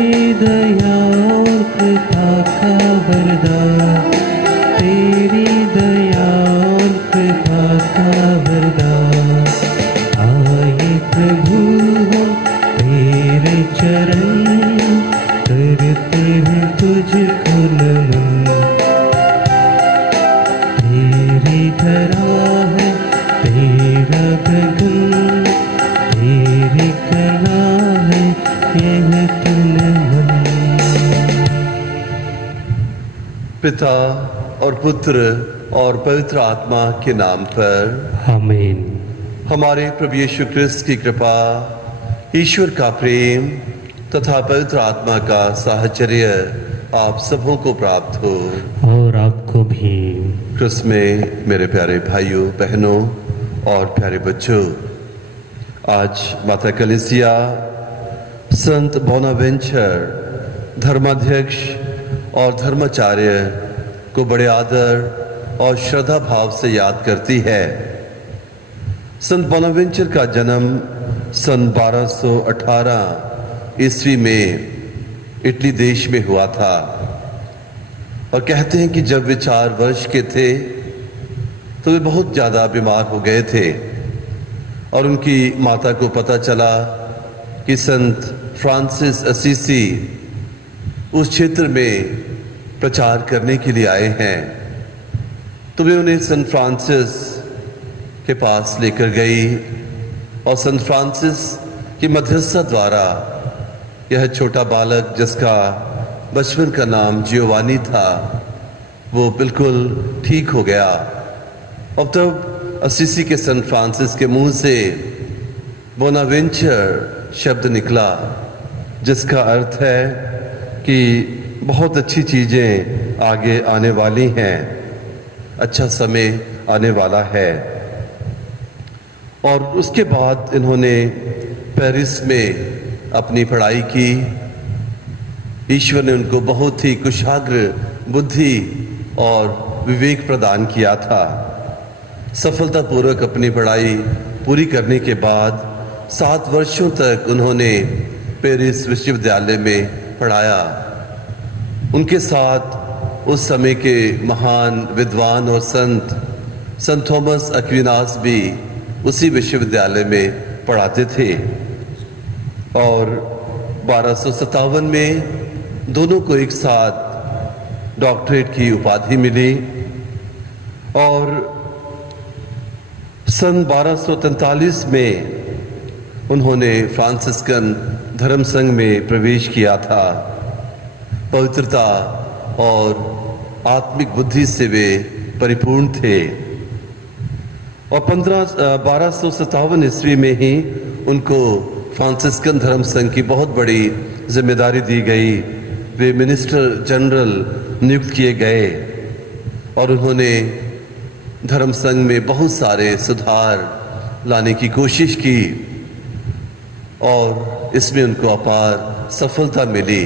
तेरी दया और कृपा का वरदान, तेरी दया और कृपा का वरदान। आए प्रभु हम तेरे चरण, करते हैं तुझको नमन। तेरी धरा है तेरा गगन, तेरी कला है यह तन मन। पिता और पुत्र और पवित्र आत्मा के नाम पर आमीन। हमारे प्रभु यीशु क्रिस्त की कृपा, ईश्वर का प्रेम तथा पवित्र आत्मा का साहचर्य आप सबों को प्राप्त हो और आपको भी। क्रिस्त में मेरे प्यारे भाइयों बहनों और प्यारे बच्चों, आज माता कलीसिया संत बोनावेंचर धर्माध्यक्ष और धर्माचार्य को बड़े आदर और श्रद्धा भाव से याद करती है। संत बोनावेंचर का जन्म सन 1218 ईस्वी में इटली देश में हुआ था और कहते हैं कि जब वे 4 वर्ष के थे तो वे बहुत ज़्यादा बीमार हो गए थे और उनकी माता को पता चला कि संत फ्रांसिस असीसी उस क्षेत्र में प्रचार करने के लिए आए हैं। तो वे उन्हें संत फ्रांसिस के पास लेकर गई और संत फ्रांसिस की मध्यस्थता द्वारा यह छोटा बालक, जिसका बचपन का नाम जियोवानी था, वो बिल्कुल ठीक हो गया। और तब असीसी के संत फ्रांसिस के मुंह से बोनावेंचर शब्द निकला, जिसका अर्थ है कि बहुत अच्छी चीजें आगे आने वाली हैं, अच्छा समय आने वाला है। और उसके बाद इन्होंने पेरिस में अपनी पढ़ाई की। ईश्वर ने उनको बहुत ही कुशाग्र बुद्धि और विवेक प्रदान किया था। सफलतापूर्वक अपनी पढ़ाई पूरी करने के बाद 7 वर्षों तक उन्होंने पेरिस विश्वविद्यालय में पढ़ाया। उनके साथ उस समय के महान विद्वान और संत थॉमस एक्विनास भी उसी विश्वविद्यालय में पढ़ाते थे और 1257 में दोनों को एक साथ डॉक्टरेट की उपाधि मिली और सन 1243 में उन्होंने फ्रांसिस्कन धर्म संघ में प्रवेश किया था। पवित्रता और आत्मिक बुद्धि से वे परिपूर्ण थे और 1257 ईस्वी में ही उनको फ्रांसिस्कन धर्म संघ की बहुत बड़ी जिम्मेदारी दी गई। वे मिनिस्टर जनरल नियुक्त किए गए और उन्होंने धर्म संघ में बहुत सारे सुधार लाने की कोशिश की और इसमें उनको अपार सफलता मिली।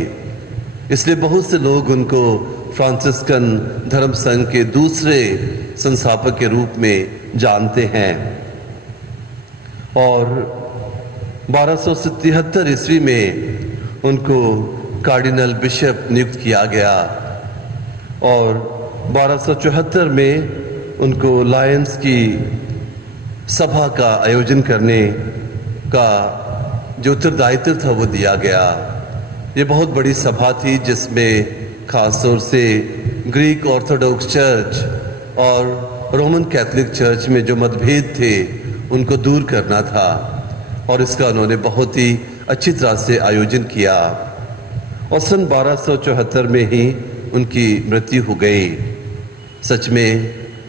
इसलिए बहुत से लोग उनको फ्रांसिस्कन धर्म संघ के दूसरे संस्थापक के रूप में जानते हैं। और 1273 ईस्वी में उनको कार्डिनल बिशप नियुक्त किया गया और 1274 में उनको लायंस की सभा का आयोजन करने का जो उत्तरदायित्व था वो दिया गया। ये बहुत बड़ी सभा थी जिसमें खासतौर से ग्रीक ऑर्थोडॉक्स चर्च और रोमन कैथोलिक चर्च में जो मतभेद थे उनको दूर करना था और इसका उन्होंने बहुत ही अच्छी तरह से आयोजन किया और सन 1274 में ही उनकी मृत्यु हो गई। सच में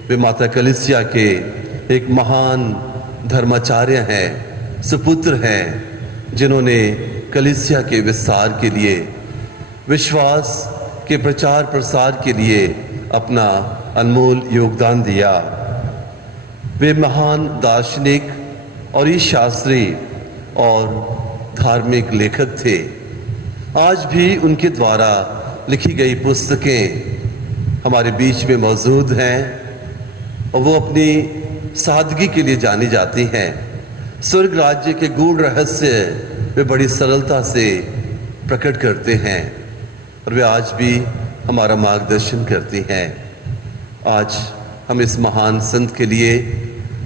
वे माता कलीसिया के एक महान धर्माचार्य हैं, सुपुत्र हैं, जिन्होंने कलीसिया के विस्तार के लिए, विश्वास के प्रचार प्रसार के लिए अपना अनमोल योगदान दिया। वे महान दार्शनिक और ईश शास्त्री और धार्मिक लेखक थे। आज भी उनके द्वारा लिखी गई पुस्तकें हमारे बीच में मौजूद हैं और वो अपनी सादगी के लिए जानी जाती हैं। स्वर्ग राज्य के गूढ़ रहस्य वे बड़ी सरलता से प्रकट करते हैं और वे आज भी हमारा मार्गदर्शन करती हैं। आज हम इस महान संत के लिए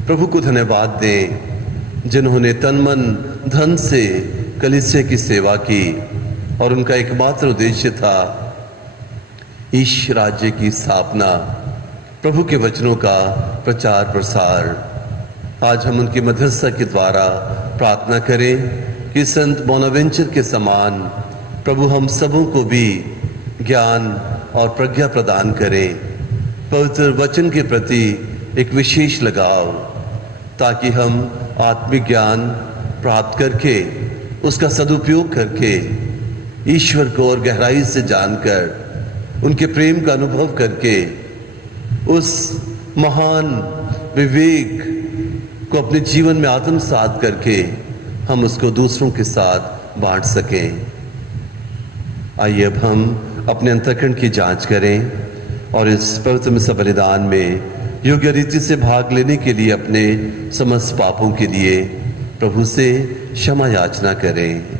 प्रभु को धन्यवाद दें जिन्होंने तन मन धन से कलीसिया की सेवा की और उनका एकमात्र उद्देश्य था ईश राज्य की स्थापना, प्रभु के वचनों का प्रचार प्रसार। आज हम उनकी मध्यस्थता के द्वारा प्रार्थना करें कि संत बोनावेंचर के समान प्रभु हम सबों को भी ज्ञान और प्रज्ञा प्रदान करें, पवित्र वचन के प्रति एक विशेष लगाव, ताकि हम आत्मिक ज्ञान प्राप्त करके उसका सदुपयोग करके ईश्वर को और गहराई से जानकर उनके प्रेम का अनुभव करके उस महान विवेक को अपने जीवन में आत्मसात करके हम उसको दूसरों के साथ बांट सकें। आइए अब हम अपने अंतःकरण की जांच करें और इस पवित्र मिसा बलिदान में योग्य रीति से भाग लेने के लिए अपने समस्त पापों के लिए प्रभु से क्षमा याचना करें।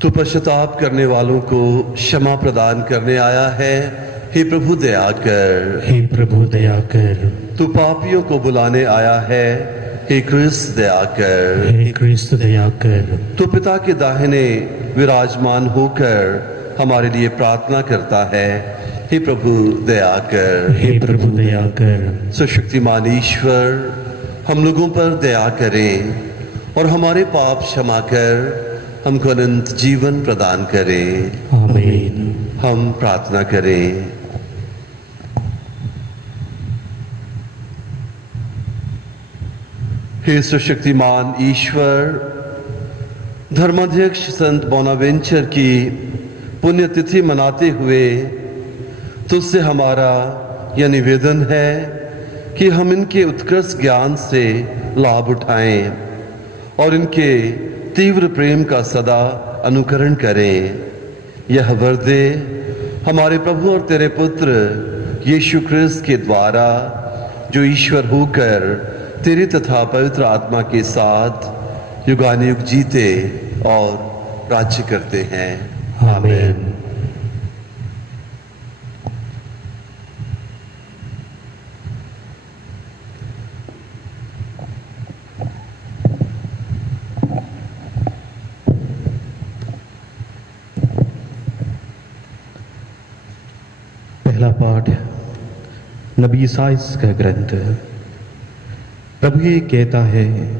तो पश्चाताप करने वालों को क्षमा प्रदान करने आया है, हे प्रभु दया कर। हे प्रभु दया कर। तू पापियों को बुलाने आया है, हे क्रिस्त दया कर। हे क्रिस्त दया कर। तू पिता के दाहिने विराजमान होकर हमारे लिए प्रार्थना करता है, हे प्रभु दया कर। हे प्रभु दया कर। सुशक्तिमान ईश्वर हम लोगों पर दया करें और हमारे पाप क्षमा कर हमको अनंत जीवन प्रदान करें। आमीन। हम प्रार्थना करें। हे सुशक्तिमान ईश्वर, धर्माध्यक्ष संत बोनावेंचर की पुण्यतिथि मनाते हुए तुझसे हमारा यह निवेदन है कि हम इनके उत्कृष्ट ज्ञान से लाभ उठाएं और इनके तीव्र प्रेम का सदा अनुकरण करें। यह वर दे हमारे प्रभु और तेरे पुत्र यीशु क्रिस्त के द्वारा, जो ईश्वर होकर तेरी तथा पवित्र आत्मा के साथ युगानुयुग जीते और राज्य करते हैं। आमीन। पहला पाठ नबी ईसाइया का ग्रंथ। प्रभु ये कहता है,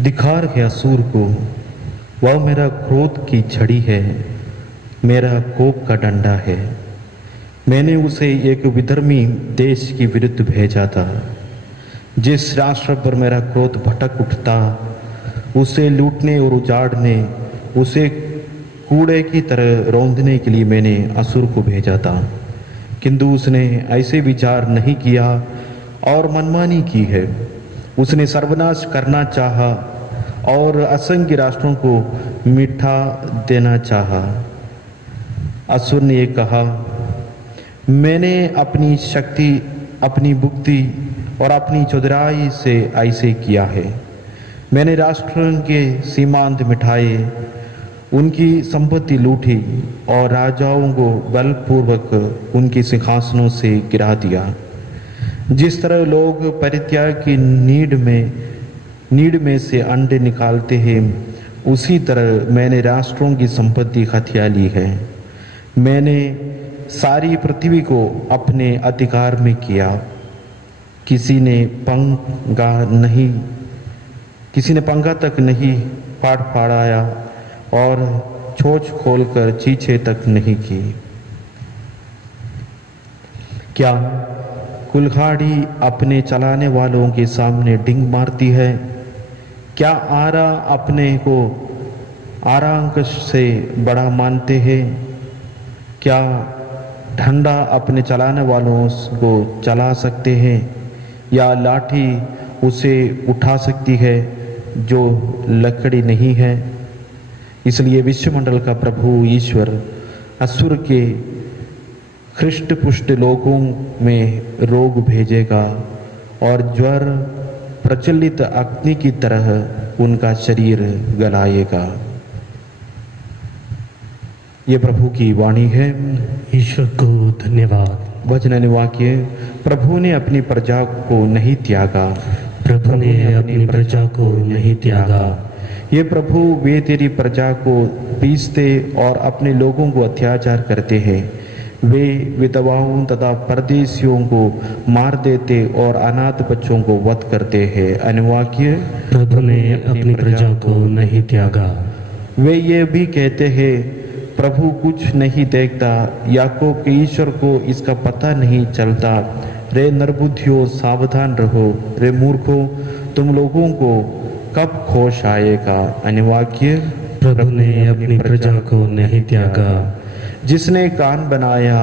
दिखार है असुर को, वह मेरा क्रोध की छड़ी है, मेरा कोप का डंडा है। मैंने उसे एक विधर्मी देश की विरुद्ध भेजा था। जिस राष्ट्र पर मेरा क्रोध भटक उठता, उसे लूटने और उजाड़ने, उसे कूड़े की तरह रौंदने के लिए मैंने असुर को भेजा था। किंतु उसने ऐसे विचार नहीं किया और मनमानी की है। उसने सर्वनाश करना चाहा और असंख्य राष्ट्रों को मिटा देना चाहा। असुर ने ये कहा, मैंने अपनी शक्ति, अपनी बुद्धि और अपनी चतुराई से ऐसे किया है। मैंने राष्ट्रों के सीमांत मिटाए, उनकी संपत्ति लूटी और राजाओं को बलपूर्वक उनके सिंहासनों से गिरा दिया। जिस तरह लोग परित्याग की नीड में से अंडे निकालते हैं, उसी तरह मैंने राष्ट्रों की संपत्ति हथिया ली है। मैंने सारी पृथ्वी को अपने अधिकार में किया। किसी ने पंगा तक नहीं फाड़ाया और छोच खोलकर चीछे तक नहीं की। क्या कुल्हाड़ी अपने चलाने वालों के सामने डिंग मारती है? क्या आरा अपने को आरांकश से बड़ा मानते हैं? क्या ठंडा अपने चलाने वालों को चला सकते हैं, या लाठी उसे उठा सकती है जो लकड़ी नहीं है? इसलिए विश्वमंडल का प्रभु ईश्वर असुर के हृष्ट पुष्ट लोगों में रोग भेजेगा और ज्वर, प्रज्वलित अग्नि की तरह उनका शरीर गलाएगा। ये प्रभु की वाणी है। ईश्वर को धन्यवाद। वचन वाक्य, प्रभु ने अपनी प्रजा को नहीं त्यागा। प्रभु ने अपनी प्रजा को नहीं त्यागा। ये प्रभु, वे तेरी प्रजा को पीसते और अपने लोगों को अत्याचार करते हैं। वे विधवाओं तथा परदेशियों को मार देते और अनाथ बच्चों को वध करते हैं। अनुवाक्य, प्रभु ने अपनी प्रजा को नहीं त्यागा। वे ये भी कहते हैं, प्रभु कुछ नहीं देखता, याकूब के ईश्वर को इसका पता नहीं चलता। रे निर्बुद्धियों, सावधान रहो। रे मूर्खों, तुम लोगों को कब होश आएगा। अनुवाक्य, प्रभु ने अपनी प्रजा को नहीं त्यागा। जिसने कान बनाया,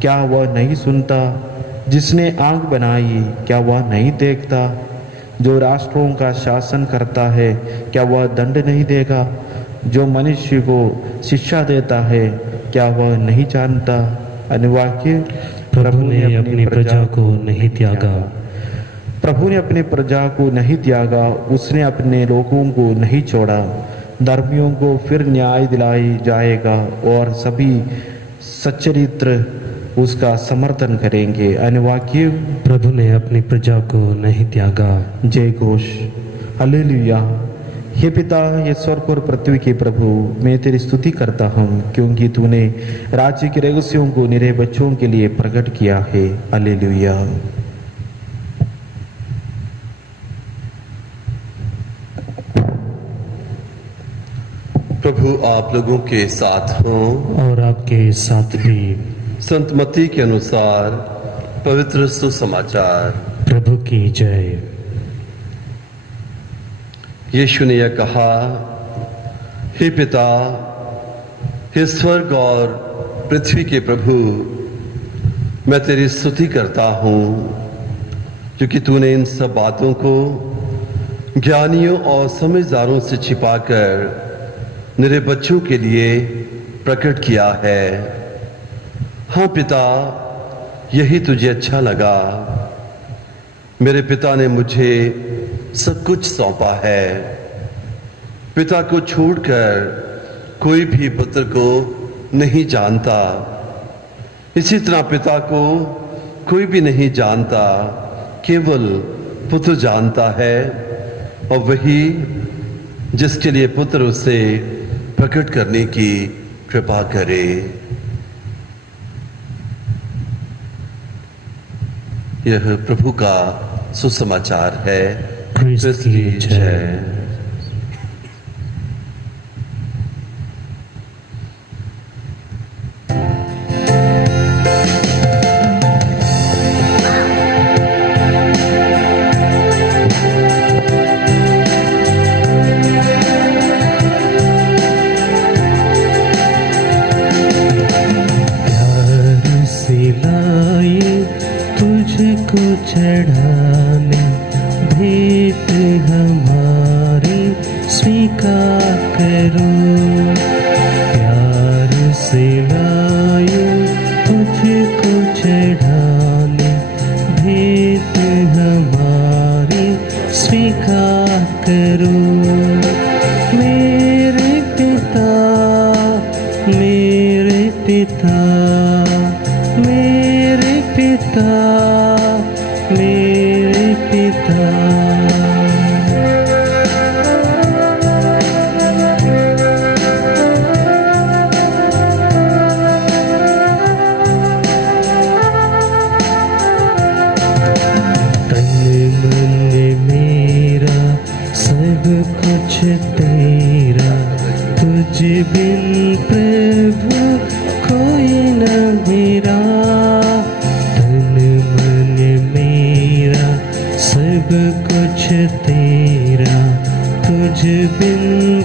क्या वह नहीं सुनता? जिसने आंख बनाई, क्या वह नहीं देखता? जो राष्ट्रों का शासन करता है, क्या वह दंड नहीं देगा? जो मनुष्य को शिक्षा देता है, क्या वह नहीं जानता? अनुवाक्य, प्रभु ने अपनी प्रजा को नहीं त्यागा। प्रभु ने अपनी प्रजा को नहीं त्यागा, उसने अपने लोगों को नहीं छोड़ा। धर्मियों को फिर न्याय दिलाई जाएगा और सभी सच्चरित्र उसका समर्थन करेंगे। अनुवाक्य, प्रभु ने अपनी प्रजा को नहीं त्यागा। जय घोष। हालेलुया। हे पिता, ये स्वर्ग और पृथ्वी के प्रभु, मैं तेरी स्तुति करता हूँ, क्योंकि तूने राज्य के रहस्यों को निरे बच्चों के लिए प्रकट किया है। हालेलुया। प्रभु आप लोगों के साथ हों और आपके साथ भी। संत मत्ती के अनुसार पवित्र सुसमाचार। प्रभु की जय। यीशु ने यह कहा, हे पिता, हे स्वर्ग और पृथ्वी के प्रभु, मैं तेरी स्तुति करता हूँ, क्योंकि तूने इन सब बातों को ज्ञानियों और समझदारों से छिपाकर मेरे बच्चों के लिए प्रकट किया है। हाँ पिता, यही तुझे अच्छा लगा। मेरे पिता ने मुझे सब कुछ सौंपा है। पिता को छोड़कर कोई भी पुत्र को नहीं जानता। इसी तरह पिता को कोई भी नहीं जानता, केवल पुत्र जानता है, और वही जिसके लिए पुत्र उसे प्रकट करने की कृपा करे। यह प्रभु का सुसमाचार है। क्रिस्त की जय। चढ़ाने भेंट हमारी स्वीकार करो। प्यार से लाए तुझको चढ़ाने भेंट हमारी स्वीकार करो। मेरे पिता, मेरे पिता, मेरे पिता, मेरे पिता। तन मन मेरा सब कुछ तेरा, तुझ बिन प्रभु कोई न मेरा। सब कुछ तेरा, तुझ बिन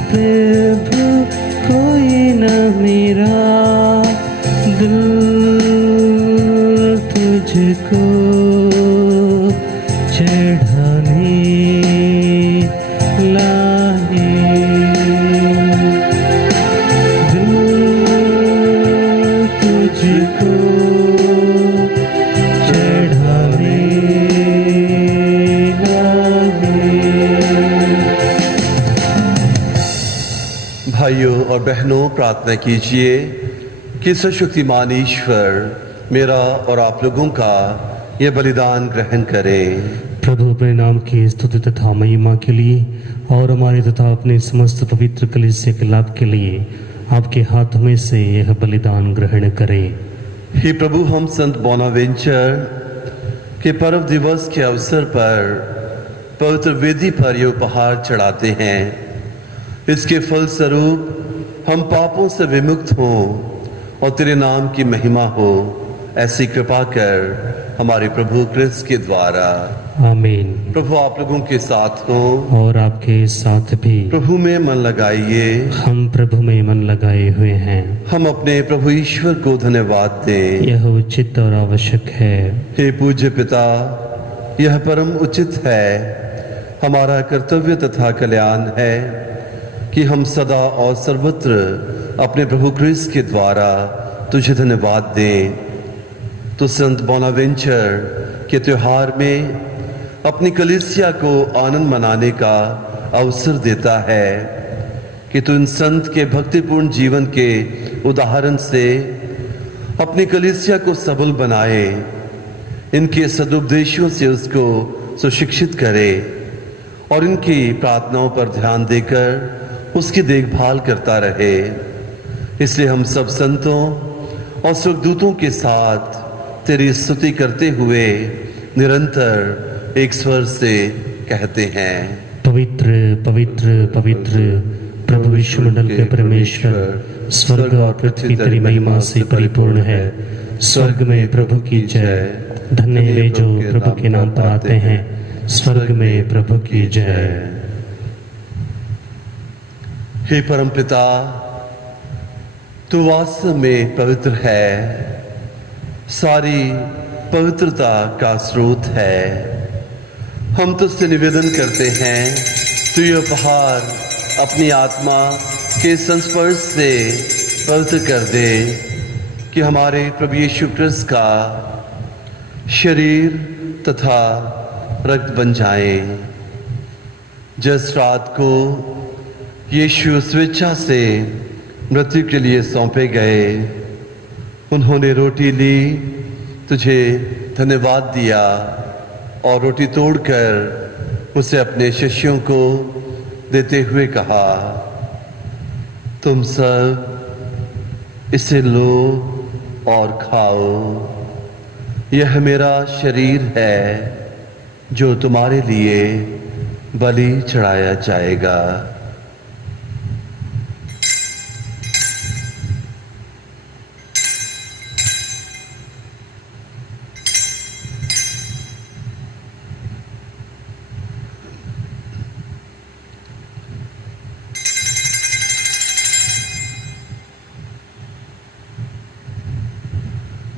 प्रभु कोई न मेरा। दिल तुझको चढ़ाने लाए, दिल तुझको चढ़ाने लाए। भाइयों और बहनों, प्रार्थना कीजिए कि सर्वशक्तिमान ईश्वर मेरा और आप लोगों का यह बलिदान ग्रहण करें। प्रभु अपने नाम की स्तुति तथा महिमा के लिए और हमारे तथा अपने समस्त पवित्र कलीसिया के लाभ के लिए आपके हाथ में से यह बलिदान ग्रहण करें। हे प्रभु, हम संत बोनावेंचर के पर्व दिवस के अवसर पर पवित्र वेदी पर ये उपहार चढ़ाते हैं। इसके फलस्वरूप हम पापों से विमुक्त हों और तेरे नाम की महिमा हो, ऐसी कृपा कर हमारे प्रभु क्रिस्त के द्वारा। आमीन। प्रभु आप लोगों के साथ हों और आपके साथ भी। प्रभु में मन लगाइए। हम प्रभु में मन लगाए हुए हैं। हम अपने प्रभु ईश्वर को धन्यवाद दें। यह उचित और आवश्यक है। हे पूज्य पिता, यह परम उचित है, हमारा कर्तव्य तथा कल्याण है कि हम सदा और सर्वत्र अपने प्रभु क्रिस्त के द्वारा तुझे धन्यवाद दें। तो संत बोनावेंचर के त्योहार में अपनी कलीसिया को आनंद मनाने का अवसर देता है कि तू इन संत के भक्तिपूर्ण जीवन के उदाहरण से अपनी कलीसिया को सबल बनाए, इनके सदुपदेशों से उसको सुशिक्षित करे और इनकी प्रार्थनाओं पर ध्यान देकर उसकी देखभाल करता रहे। इसलिए हम सब संतों और स्वर्गदूतों के साथ तेरी स्तुति करते हुए निरंतर एक स्वर से कहते हैं, पवित्र पवित्र पवित्र प्रभु विश्वमंडल के परमेश्वर, स्वर्ग और पृथ्वी तेरी महिमा से परिपूर्ण है। स्वर्ग में प्रभु की जय। धन्य वे जो प्रभु के नाम पर आते हैं। स्वर्ग में प्रभु की जय। हे परमपिता, तू वास्तव में पवित्र है, सारी पवित्रता का स्रोत है। हम तुझसे निवेदन करते हैं, तू ये उपहार अपनी आत्मा के संस्पर्श से पवित्र कर दे कि हमारे प्रभु यीशु क्रिस्त का शरीर तथा रक्त बन जाए। जिस रात को यीशु स्वेच्छा से मृत्यु के लिए सौंपे गए, उन्होंने रोटी ली, तुझे धन्यवाद दिया और रोटी तोड़कर उसे अपने शिष्यों को देते हुए कहा, तुम सब इसे लो और खाओ, यह मेरा शरीर है जो तुम्हारे लिए बलि चढ़ाया जाएगा।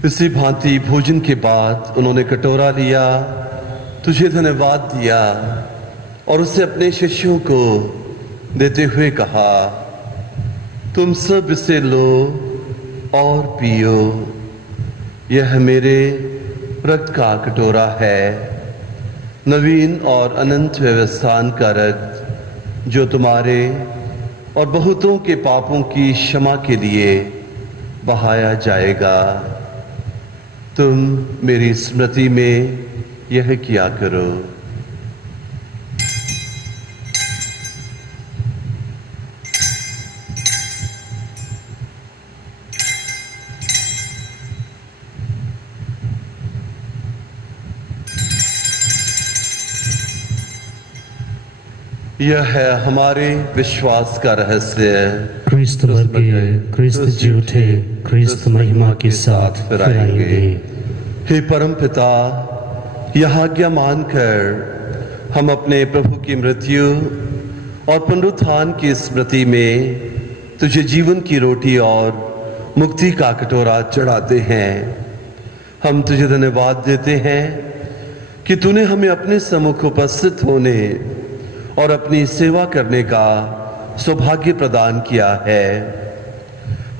इसी भांति भोजन के बाद उन्होंने कटोरा लिया, तुझे धन्यवाद दिया और उसे अपने शिष्यों को देते हुए कहा, तुम सब इसे लो और पियो, यह मेरे रक्त का कटोरा है, नवीन और अनंत व्यवस्थान का रक्त, जो तुम्हारे और बहुतों के पापों की क्षमा के लिए बहाया जाएगा। तुम मेरी स्मृति में यह किया करो। यह है हमारे विश्वास का रहस्य। क्रिस्त मर गए, क्रिस्त जी उठे, क्रिस्त महिमा के साथ फिर आएंगे। हे परम पिता, यह आज्ञा मानकर हम अपने प्रभु की मृत्यु और पुनरुत्थान की स्मृति में तुझे जीवन की रोटी और मुक्ति का कटोरा चढ़ाते हैं। हम तुझे धन्यवाद देते हैं कि तूने हमें अपने सम्मुख उपस्थित होने और अपनी सेवा करने का सौभाग्य प्रदान किया है।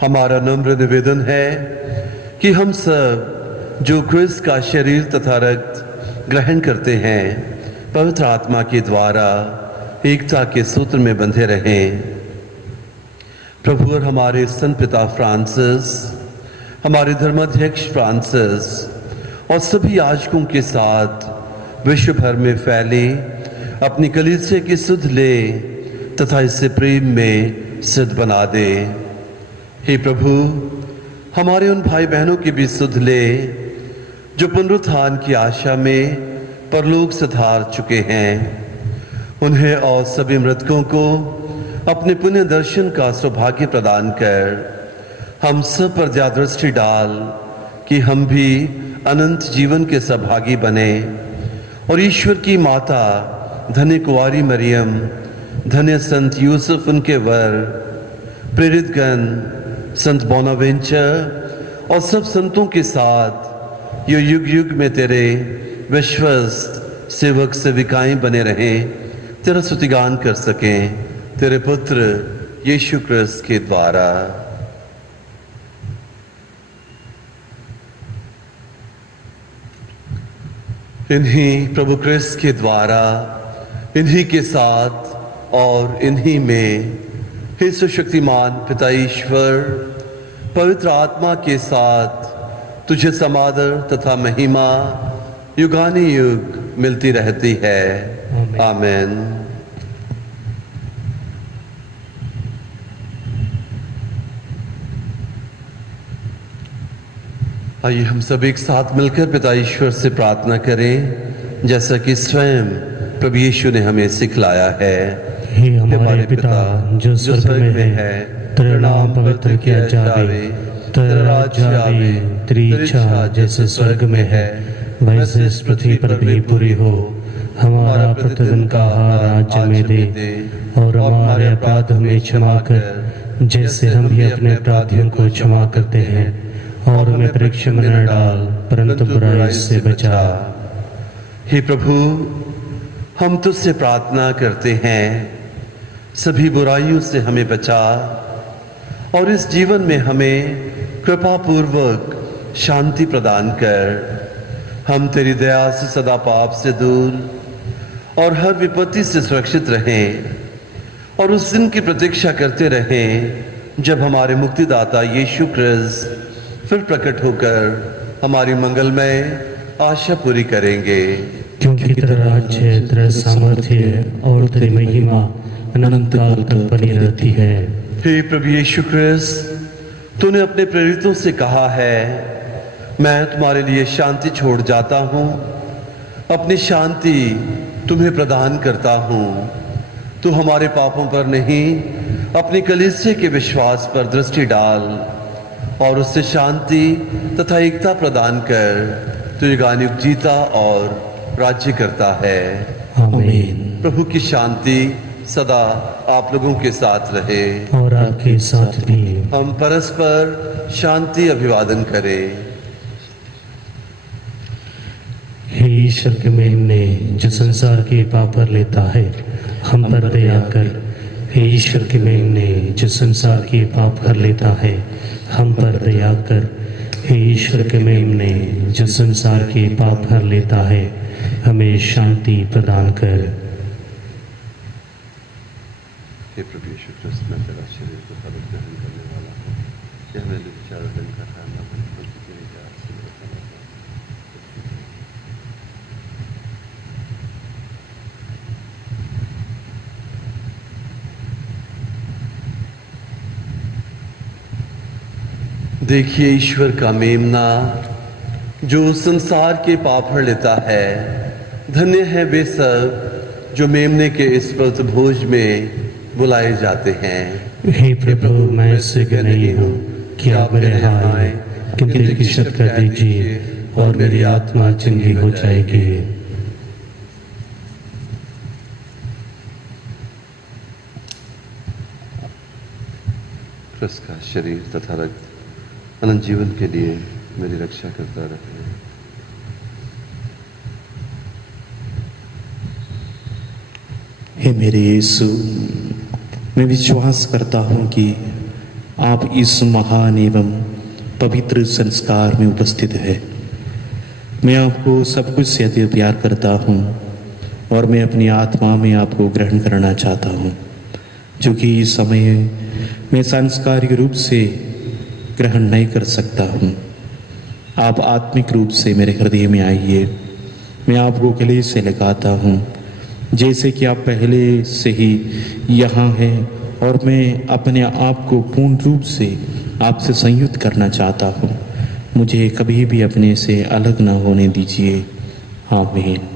हमारा नम्र निवेदन है कि हम सब जो क्रिस्त का शरीर तथा रक्त ग्रहण करते हैं, पवित्र आत्मा के द्वारा एकता के सूत्र में बंधे रहें। प्रभु और हमारे संत पिता फ्रांसिस, हमारे धर्माध्यक्ष फ्रांसिस और सभी याजकों के साथ विश्व भर में फैले अपनी कलीसिया की सुध ले तथा इसे प्रेम में सिद्ध बना दे। हे प्रभु, हमारे उन भाई बहनों की भी सुध ले जो पुनरुत्थान की आशा में परलोक सिधार चुके हैं। उन्हें और सभी मृतकों को अपने पुण्य दर्शन का सौभाग्य प्रदान कर हम सब पर दृष्टि डाल कि हम भी अनंत जीवन के सहभागी बने और ईश्वर की माता धन्य कुंवारी मरियम, धन्य संत यूसुफ उनके वर, प्रेरित गण, संत बोनावेंचर और सब संतों के साथ ये युग युग में तेरे विश्वस्त सेवक सेविकाएं बने रहें, तेरा स्तुतिगान कर सकें तेरे पुत्र यीशु क्रिस्त के द्वारा। इन्हीं प्रभु क्रिस्त के द्वारा, इन्हीं के साथ और इन्हीं में हे सुशक्तिमान पिता ईश्वर पवित्र आत्मा के साथ तुझे समादर तथा महिमा युगानी युग मिलती रहती है। आमीन। आइए हम सब एक साथ मिलकर पिता ईश्वर से प्रार्थना करें जैसा कि स्वयं प्रभु यीशु ने हमें सिखलाया है। हे हमारे पिता जो स्वर्ग में है, तेरा नाम पवित्र किया जावे, तेरा राज्य आवे, तेरी इच्छा जैसे स्वर्ग में है वैसे इस पृथ्वी पर भी पूरी हो। हमारा प्रतिदिन का आहार आज हमें दे और हमारे अपराध हमें क्षमा कर जैसे हम भी अपने अपराधियों को क्षमा करते हैं, और हमें परीक्षा में न डाल परंतु बुराई से बचा। हे प्रभु, हम तुझसे प्रार्थना करते हैं सभी बुराइयों से हमें बचा और इस जीवन में हमें कृपा पूर्वक शांति प्रदान कर। हम तेरी दया से सदा पाप से दूर और हर विपत्ति से सुरक्षित रहें और उस दिन की प्रतीक्षा करते रहें जब हमारे मुक्तिदाता यीशु क्रिस्त फिर प्रकट होकर हमारी मंगलमय आशा पूरी करेंगे। क्योंकि तेरा राज्य, तेरा सामर्थ्य और तेरी महिमा अनंत काल तक बनी रहती है। हे प्रभु यीशु क्रिस्त, तूने अपने प्रेरितों से कहा है, मैं तुम्हारे लिए शांति छोड़ जाता हूँ, अपनी शांति तुम्हें प्रदान करता हूँ। तू हमारे पापों पर नहीं अपनी कलीसिया के विश्वास पर दृष्टि डाल और उससे शांति तथा एकता प्रदान कर। तू युगान युग जीता और राज्य करता है। आमीन। प्रभु की शांति सदा आप लोगों के साथ रहे और आपके साथ भी। हम परस्पर शांति अभिवादन करें। हे ईश्वर के मेमने जो संसार के पाप पर लेता है, हम पर दया कर। हे ईश्वर के मेमने जो संसार के पाप कर लेता है, हम पर दया कर। हे ईश्वर के मेमने जो संसार के पाप हर लेता है, हमें शांति प्रदान कर। हे प्रभु यीशु क्रिस्त, मैं तेरा शरीर को फल ग्रहण करने वाला हूँ। यह मेरे विचार दिन का खाना बन तेरी याद से देखिए ईश्वर का मेमना जो संसार के पाप हर लेता है। धन्य है वे सब जो मेमने के इस व्रत भोज में बुलाए जाते हैं। हे प्रभु, मैं इससे नहीं हूँ कि आप मेरे यहाँ आए, किंतु एक शब्द कह दीजिए और मेरी आत्मा चंगी हो जाएगी। क्रिस्त का शरीर तथा रक्त अनंत जीवन के लिए मेरी रक्षा करता रहे। हे मेरे यीशु, मैं विश्वास करता हूँ कि आप इस महान एवं पवित्र संस्कार में उपस्थित है। मैं आपको सब कुछ से अति प्यार करता हूँ और मैं अपनी आत्मा में आपको ग्रहण करना चाहता हूँ, जो कि इस समय मैं सांस्कारिक रूप से ग्रहण नहीं कर सकता हूँ। आप आत्मिक रूप से मेरे हृदय में आइए। मैं आपको गले से लगाता हूँ, जैसे कि आप पहले से ही यहाँ हैं, और मैं अपने आप को पूर्ण रूप से आपसे संयुक्त करना चाहता हूँ। मुझे कभी भी अपने से अलग ना होने दीजिए। आमीन।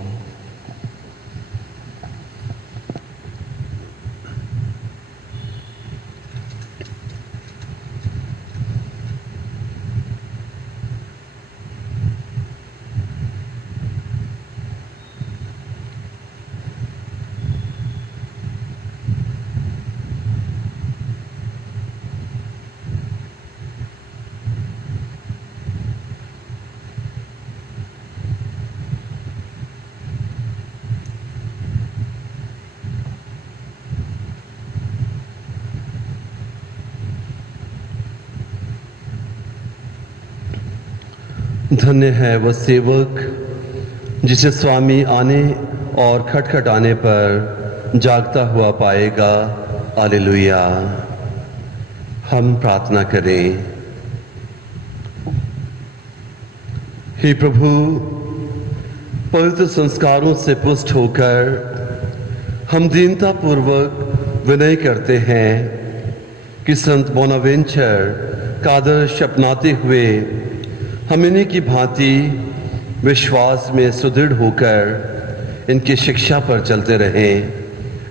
धन्य है वह सेवक जिसे स्वामी आने और खटखट आने पर जागता हुआ पाएगा। हालेलुया। हम प्रार्थना करें। हे प्रभु, पवित्र संस्कारों से पुष्ट होकर हम दीनता पूर्वक विनय करते हैं कि संत बोनावेंचर का आदर्श अपनाते हुए हम इन्हीं की भांति विश्वास में सुदृढ़ होकर इनकी शिक्षा पर चलते रहें।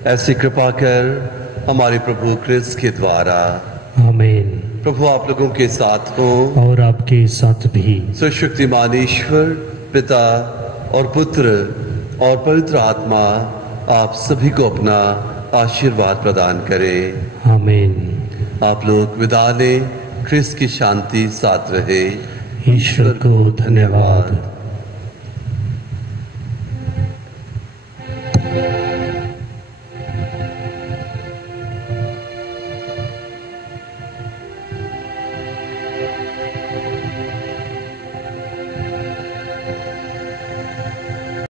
ऐसी कृपा कर हमारे प्रभु क्रिस्त के द्वारा। आमीन। प्रभु आप लोगों के साथ हो और आपके साथ भी। सुशक्तिमान ईश्वर पिता और पुत्र और पवित्र आत्मा आप सभी को अपना आशीर्वाद प्रदान करे। आमीन। आप लोग विदा लें। क्रिस्त की शांति साथ रहे। ईश्वर को धन्यवाद।